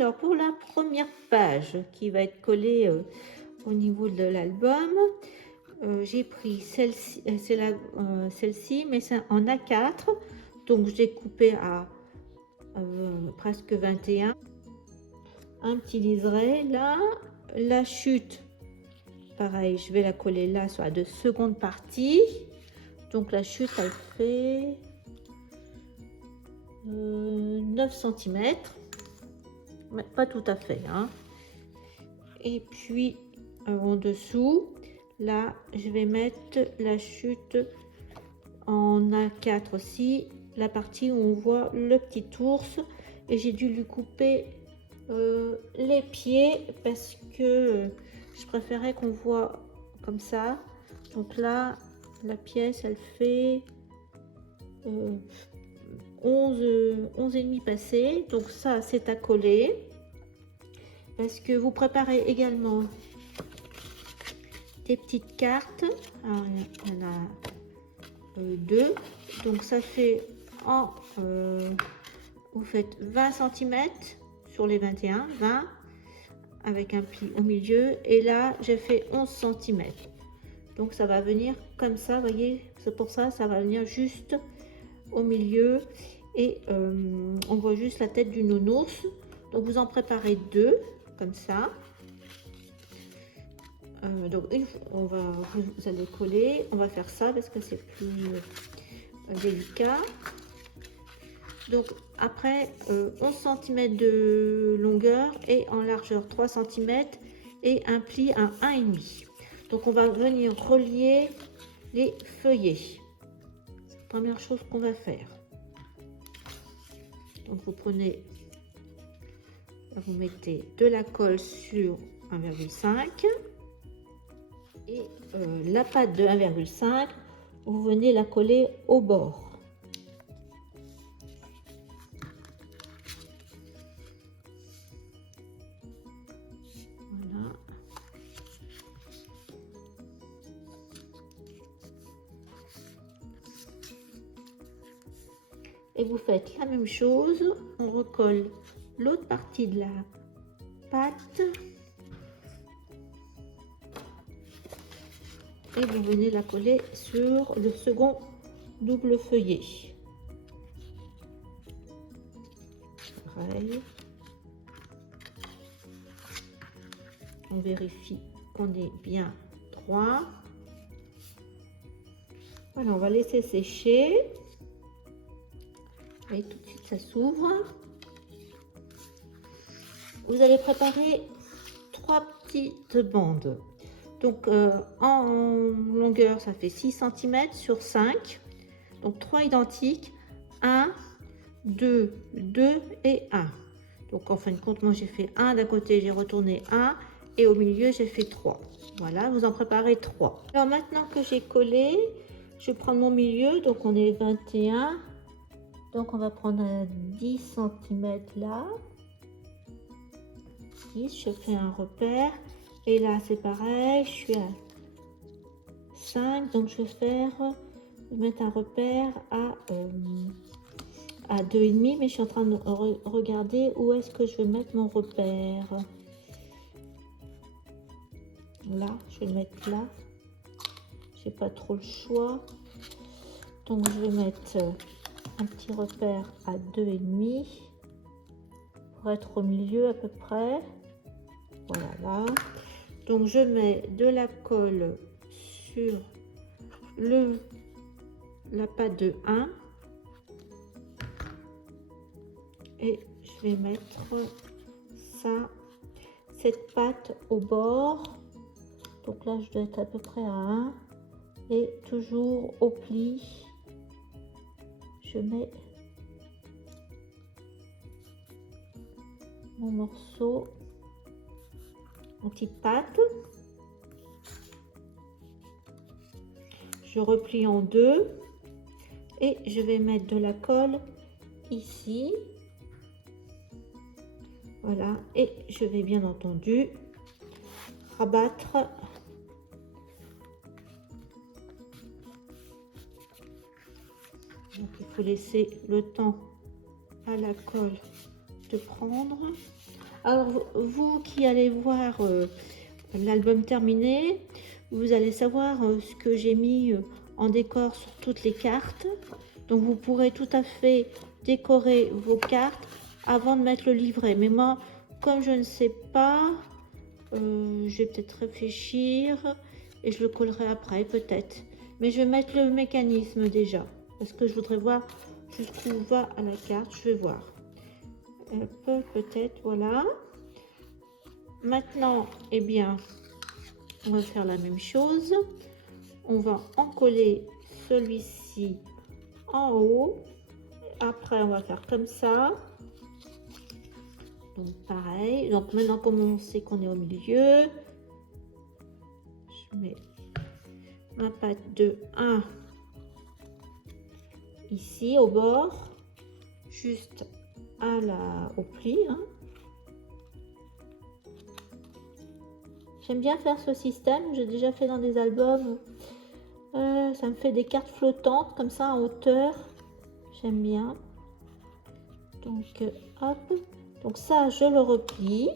Alors, pour la première page qui va être collée au niveau de l'album, j'ai pris celle-ci, celle-ci, mais c'est en A4. Donc, j'ai coupé à presque 21. Un petit liseré là. La chute, pareil, je vais la coller là sur la seconde partie. Donc, la chute, elle fait 9 cm. Mais pas tout à fait, hein. Et puis en dessous là je vais mettre la chute en A4 aussi, la partie où on voit le petit ours, et j'ai dû lui couper les pieds parce que je préférais qu'on voit comme ça. Donc là la pièce elle fait 11 et demi passé, donc ça c'est à coller. Parce que vous préparez également des petites cartes. Alors, il y en a deux, donc ça fait vous faites 20 cm sur les 21, 20 avec un pli au milieu, et là j'ai fait 11 cm, donc ça va venir comme ça, voyez, c'est pour ça ça va venir juste au milieu, et on voit juste la tête du nounours. Donc vous en préparez deux comme ça. Donc vous allez coller, on va faire ça parce que c'est plus délicat. Donc après 11 cm de longueur et en largeur 3 cm et un pli à 1,5. Donc on va venir relier les feuillets. Première chose qu'on va faire. Donc vous prenez, vous mettez de la colle sur 1,5 et la pâte de 1,5, vous venez la coller au bord. Voilà. Et vous faites la même chose, on recolle l'autre partie de la pâte et vous venez la coller sur le second double feuillet. Pareil. On vérifie qu'on est bien droit. Voilà, on va laisser sécher. Et tout de suite ça s'ouvre. Vous allez préparer 3 petites bandes. Donc en longueur ça fait 6 cm sur 5. Donc 3 identiques. 1, 2, 2 et 1. Donc en fin de compte, moi j'ai fait 1 d'un côté, j'ai retourné 1 et au milieu j'ai fait 3. Voilà, vous en préparez 3. Alors maintenant que j'ai collé, je prends mon milieu, donc on est 21. Donc on va prendre un 10 cm là. 10, je fais un repère. Et là c'est pareil, je suis à 5, donc je vais mettre un repère à 2,5, mais je suis en train de regarder où est-ce que je vais mettre mon repère. Là, je vais le mettre là. J'ai pas trop le choix. Donc je vais mettre un petit repère à 2,5 pour être au milieu à peu près. Voilà là. Donc je mets de la colle sur la pâte de 1 et je vais mettre cette pâte au bord. Donc là je dois être à peu près à 1 et toujours au pli je mets mon morceau, ma petite pâte. Je replie en deux et je vais mettre de la colle ici. Voilà, et je vais bien entendu rabattre donc il faut laisser le temps à la colle de prendre. Alors, vous qui allez voir l'album terminé, vous allez savoir ce que j'ai mis en décor sur toutes les cartes. Donc, vous pourrez tout à fait décorer vos cartes avant de mettre le livret. Mais moi, comme je ne sais pas, je vais peut-être réfléchir et je le collerai après, peut-être. Mais je vais mettre le mécanisme déjà, parce que je voudrais voir jusqu'où va à la carte. Je vais voir. Peut-être, voilà. Maintenant, eh bien, on va faire la même chose. On va en coller celui-ci en haut. Après, on va faire comme ça. Donc, pareil. Donc, maintenant, comme on sait qu'on est au milieu, je mets ma patte de 1 ici au bord, juste au pli. Hein. J'aime bien faire ce système, j'ai déjà fait dans des albums. Ça me fait des cartes flottantes comme ça en hauteur. J'aime bien. Donc hop. Donc ça, je le replie.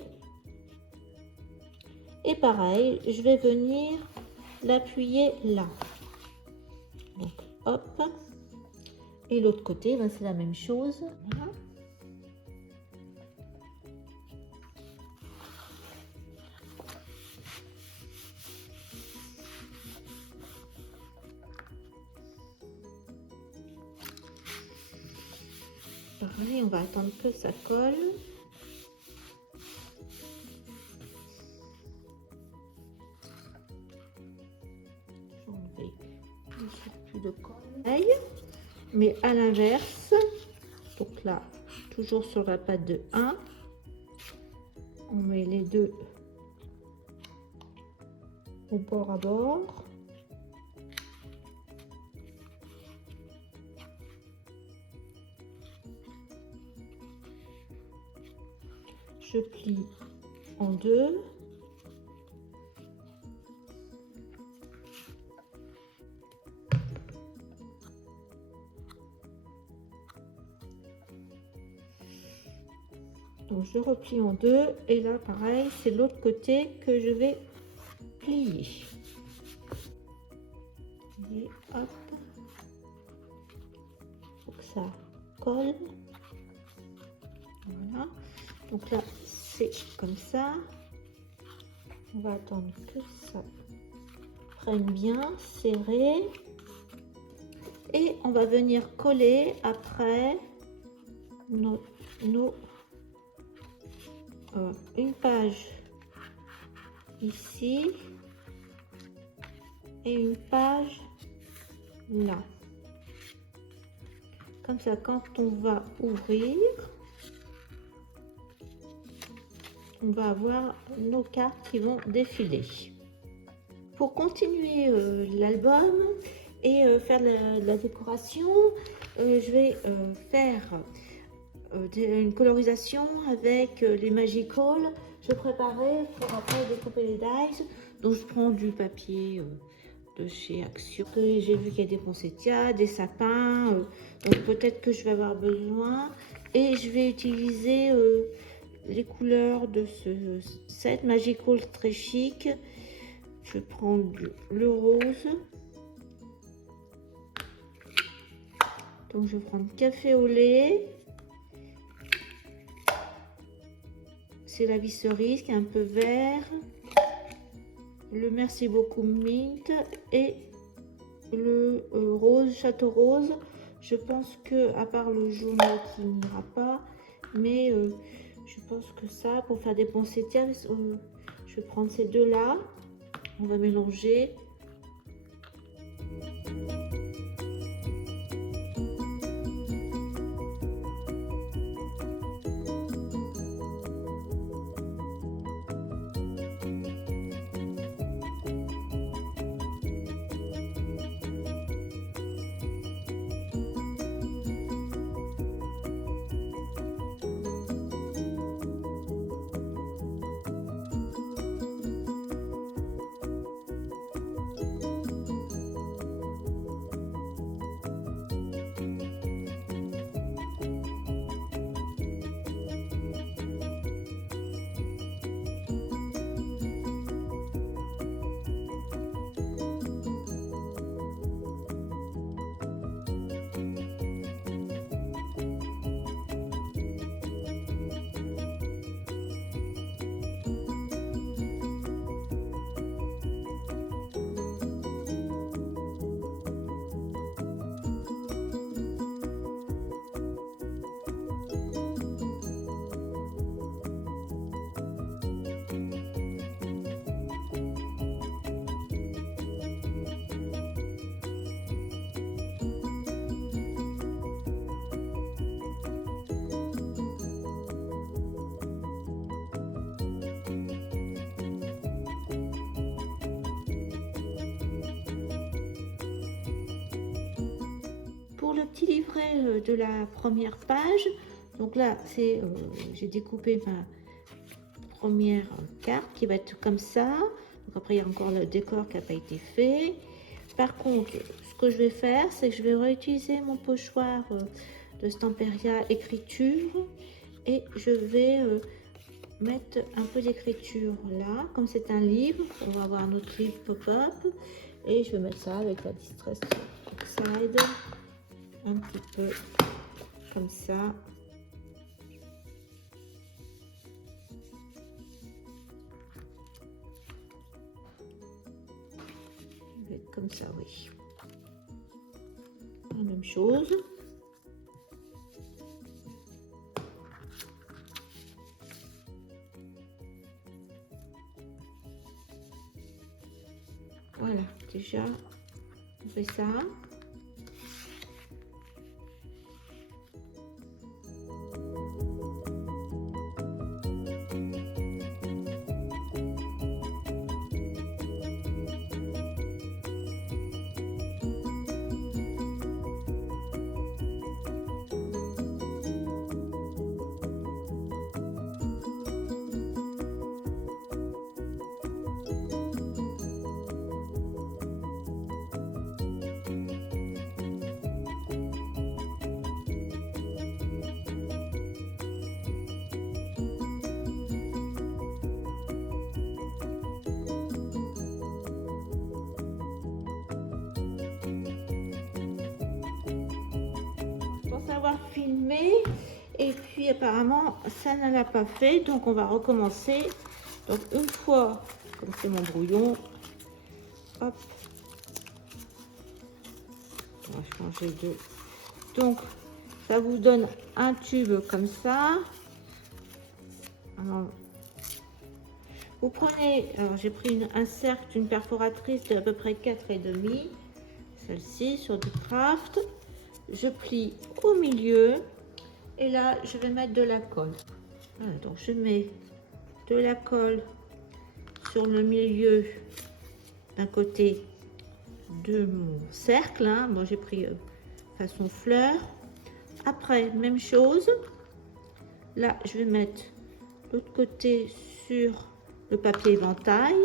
Et pareil, je vais venir l'appuyer là. Donc hop. Et l'autre côté, ben, c'est la même chose. Voilà. Pareil, on va attendre que ça colle. Je vais enlever le surplus de colle. Mais à l'inverse, donc là, toujours sur la patte de 1, on met les deux au bord à bord. Je plie en deux. Donc je replie en deux et là pareil, c'est l'autre côté que je vais plier. Et hop, faut que ça colle. Voilà. Donc là, c'est comme ça. On va attendre que ça prenne bien, serré. Et on va venir coller après une page ici et une page là. Comme ça, quand on va ouvrir, on va avoir nos cartes qui vont défiler. Pour continuer l'album et faire la décoration, je vais faire une colorisation avec les Magical. Je préparais pour après découper les dies. Donc je prends du papier de chez Action. J'ai vu qu'il y a des poinsettias, des sapins. Donc peut-être que je vais avoir besoin. Et je vais utiliser les couleurs de ce set Magical très chic. Je vais prendre le rose. Donc je vais prendre café au lait. C'est la vie cerise qui est un peu vert. Le merci beaucoup mint et le rose, château rose. Je pense que à part le jaune qui n'ira pas, mais je pense que ça, pour faire des poinsettias, je vais prendre ces deux là. On va mélanger. petit livret de la première page. Donc là, c'est j'ai découpé ma première carte qui va être comme ça. Donc après, il y a encore le décor qui n'a pas été fait. Par contre, ce que je vais faire, c'est que je vais réutiliser mon pochoir de Stamperia écriture et je vais mettre un peu d'écriture là. Comme c'est un livre, on va avoir notre livre pop-up et je vais mettre ça avec la Distress Oxide un petit peu comme ça. Comme ça, oui. La même chose. Voilà, déjà, on fait ça. Avoir filmé et puis apparemment ça ne l'a pas fait, donc on va recommencer. Donc une fois, comme c'est mon brouillon, hop, on va changer de, donc ça vous donne un tube comme ça. Alors, vous prenez, alors j'ai pris un cercle d'une perforatrice de à peu près 4,5, celle-ci sur du craft. Je plie au milieu et là je vais mettre de la colle. Voilà, donc je mets de la colle sur le milieu d'un côté de mon cercle, hein. Bon, j'ai pris façon fleur. Après, même chose, là je vais mettre l'autre côté sur le papier éventail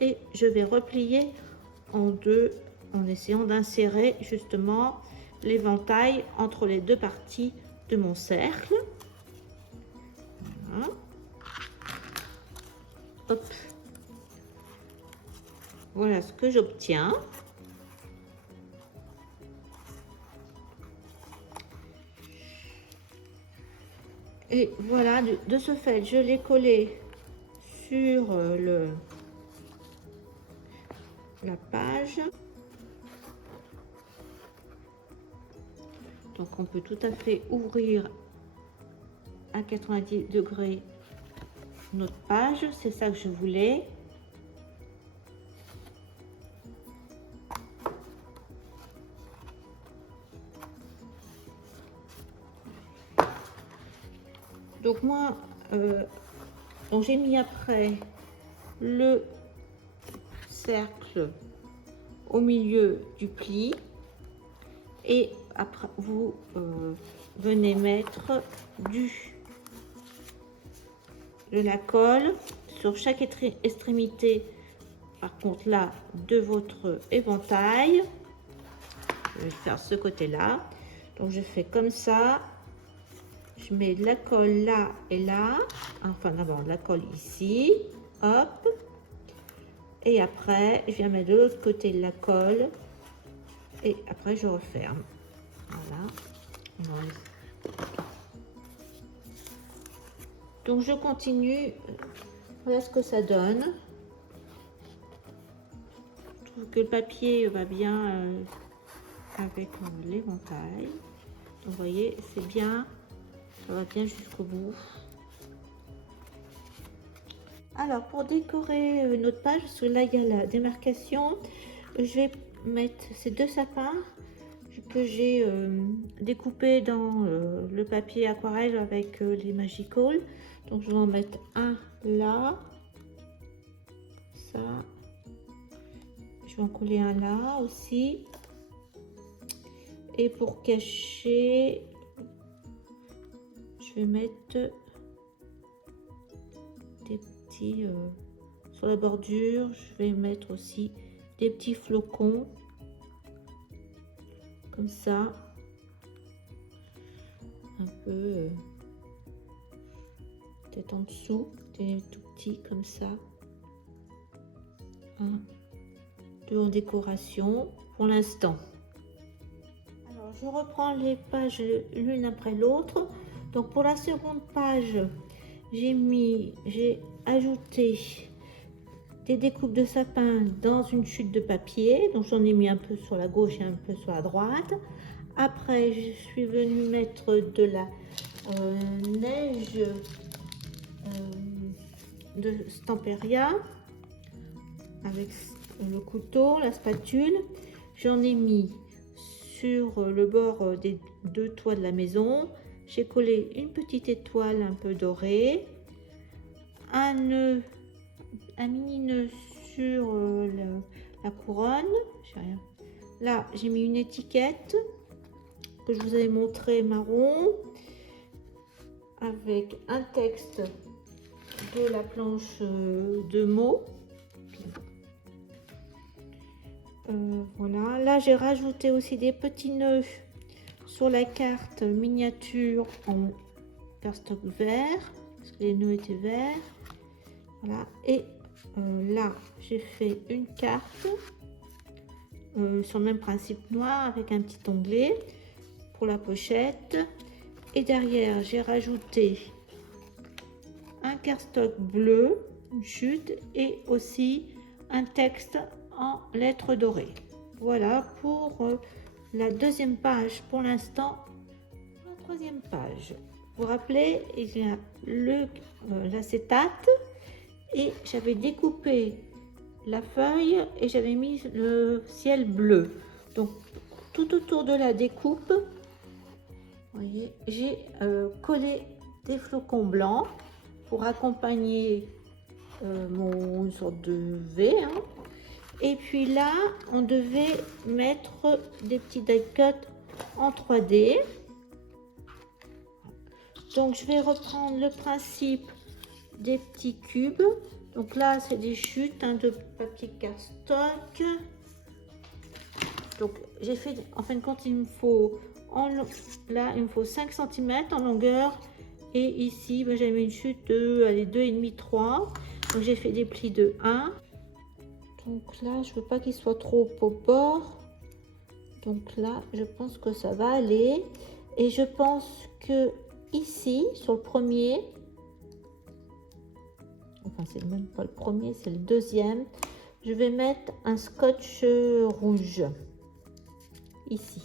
et je vais replier en deux en essayant d'insérer justement l'éventail entre les deux parties de mon cercle. Voilà. Hop. Voilà ce que j'obtiens. Et voilà, de ce fait, je l'ai collé sur la page. Donc on peut tout à fait ouvrir à 90 degrés notre page, c'est ça que je voulais. Donc moi, donc j'ai mis après le cercle au milieu du pli et après vous venez mettre de la colle sur chaque extrémité, par contre là, de votre éventail. Je vais faire ce côté là, donc je fais comme ça, je mets de la colle là et là, enfin d'abord de la colle ici, hop, et après je viens mettre de l'autre côté de la colle et après je referme. Voilà. Donc je continue. Voilà ce que ça donne. Je trouve que le papier va bien avec l'éventail. Vous voyez, c'est bien, ça va bien jusqu'au bout. Alors pour décorer notre page, parce que là il y a la démarcation, je vais mettre ces deux sapins que j'ai découpés dans le papier aquarelle avec les Magical. Donc je vais en mettre un là, ça, je vais en coller un là aussi, Et pour cacher, je vais mettre des petits sur la bordure. Je vais mettre aussi des petits flocons comme ça, un peu peut-être en dessous, des tout petits comme ça. Un, deux en décoration pour l'instant. Alors je reprends les pages l'une après l'autre. Donc pour la seconde page, j'ai ajouté des découpes de sapin dans une chute de papier. Donc j'en ai mis un peu sur la gauche et un peu sur la droite. Après je suis venue mettre de la neige de Stamperia avec le couteau, la spatule. J'en ai mis sur le bord des deux toits de la maison. J'ai collé une petite étoile un peu dorée, un nœud, un mini nœud sur la couronne. Là j'ai mis une étiquette que je vous avais montré marron avec un texte de la planche de mots. Voilà, là j'ai rajouté aussi des petits nœuds sur la carte miniature en cardstock vert parce que les nœuds étaient verts. Voilà, et là j'ai fait une carte sur le même principe noir avec un petit onglet pour la pochette, et derrière j'ai rajouté un cardstock bleu, une chute, et aussi un texte en lettres dorées. Voilà pour la deuxième page. Pour l'instant, la troisième page. Vous vous rappelez, il y a l'acétate et j'avais découpé la feuille et j'avais mis le ciel bleu. Donc tout autour de la découpe, vous voyez, j'ai collé des flocons blancs pour accompagner mon sorte de V. Et puis là, on devait mettre des petits die cuts en 3D. Donc, je vais reprendre le principe des petits cubes. Donc là, c'est des chutes de papier cardstock. Donc, j'ai fait, en fin de compte, il me faut, là, il me faut 5 cm en longueur. Et ici, ben, j'ai mis une chute de 2,5, 3. Donc, j'ai fait des plis de 1. Donc là, je veux pas qu'il soit trop au bord. Donc là, je pense que ça va aller. Et je pense que ici, sur le premier, enfin c'est même pas le premier, c'est le deuxième, je vais mettre un scotch rouge. Ici.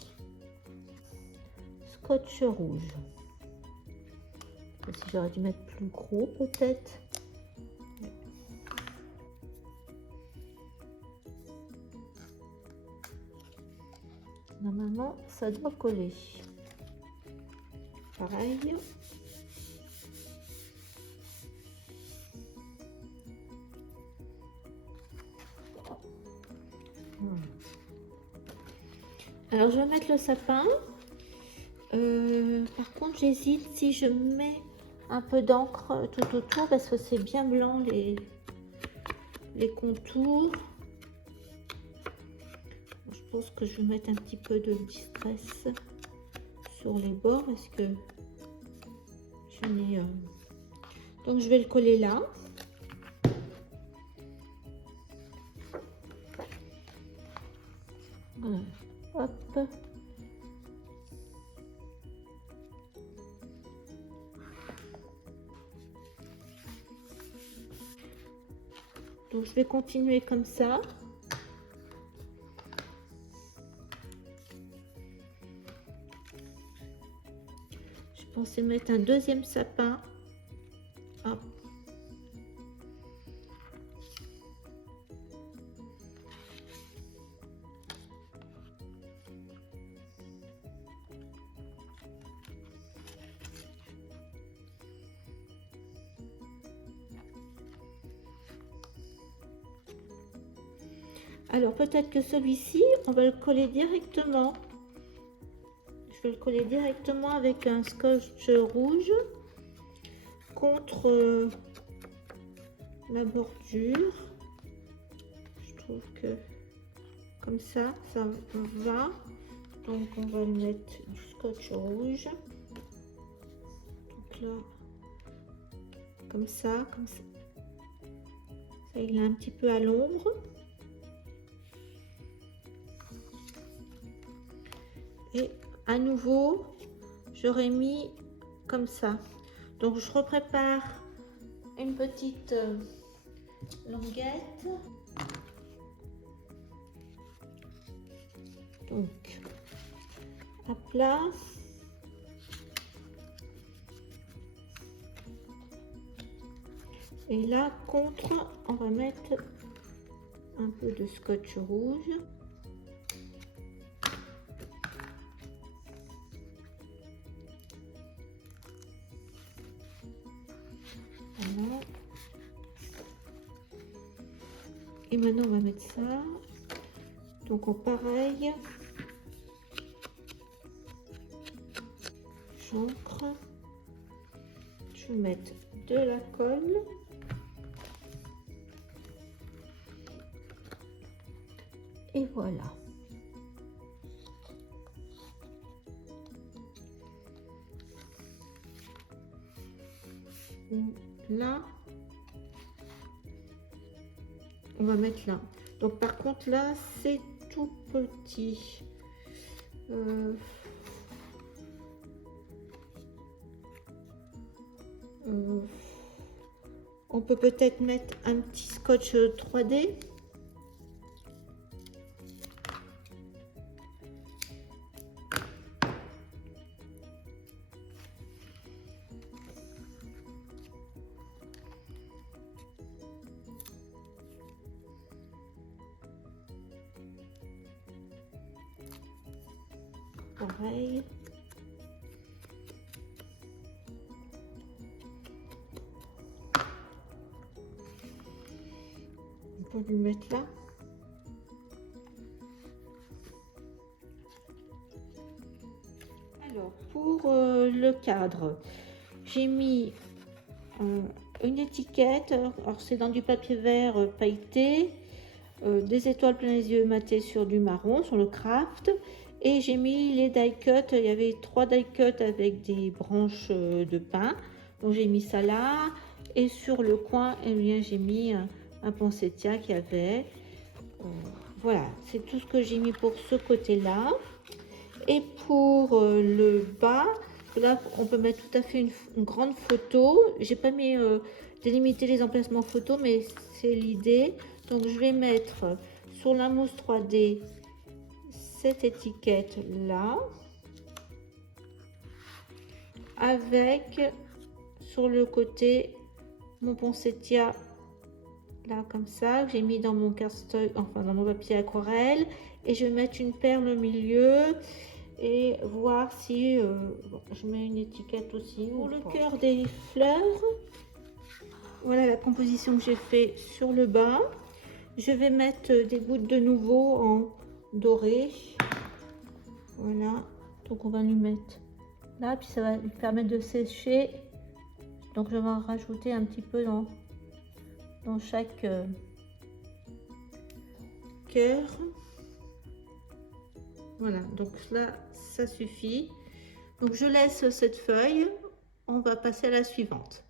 Scotch rouge. Si j'aurais dû mettre plus gros peut-être. Normalement, ça doit coller. Pareil. Alors, je vais mettre le sapin. Par contre, j'hésite si je mets un peu d'encre tout autour parce que c'est bien blanc les contours. Je pense que je vais mettre un petit peu de distress sur les bords parce que je n'ai donc je vais le coller là. Voilà. Hop. Donc je vais continuer comme ça. Je pensais mettre un deuxième sapin. Hop. Alors peut-être que celui-ci, on va le coller directement vais le coller directement avec un scotch rouge contre la bordure. Je trouve que comme ça va. Donc on va mettre du scotch rouge. Donc là, comme ça. Ça, il est un petit peu à l'ombre. Et à nouveau, j'aurais mis comme ça. Donc je reprépare une petite languette. Donc à plat. Et là, contre, on va mettre un peu de scotch rouge. Voilà. Et maintenant, on va mettre ça. Donc, en pareil, j'encre. Je vais mettre de la colle. Et voilà. Là, on va mettre là. Donc par contre là, c'est tout petit. On peut peut-être mettre un petit scotch 3D. Pareil. On peut lui mettre là. Alors, pour le cadre, j'ai mis une étiquette. Alors, c'est dans du papier vert pailleté, des étoiles plein les yeux matées sur du marron, sur le craft. Et j'ai mis les die cuts. Il y avait 3 die cuts avec des branches de pin. Donc j'ai mis ça là. Et sur le coin, eh bien, j'ai mis un poinsettia qu'il y avait. Voilà, c'est tout ce que j'ai mis pour ce côté-là. Et pour le bas, là, on peut mettre tout à fait une grande photo. J'ai pas mis délimiter les emplacements photo, mais c'est l'idée. Donc je vais mettre sur la mousse 3D cette étiquette là, avec sur le côté mon poinsettia là comme ça, que j'ai mis dans mon casteuil, enfin dans mon papier aquarelle, et je vais mettre une perle au milieu et voir si bon, je mets une étiquette aussi pour le cœur des fleurs. Voilà la composition que j'ai fait sur le bas. Je vais mettre des gouttes de nouveau en doré. Voilà, donc on va lui mettre là, puis ça va lui permettre de sécher. Donc je vais en rajouter un petit peu dans chaque cœur. Voilà, donc là ça suffit. Donc je laisse cette feuille, on va passer à la suivante.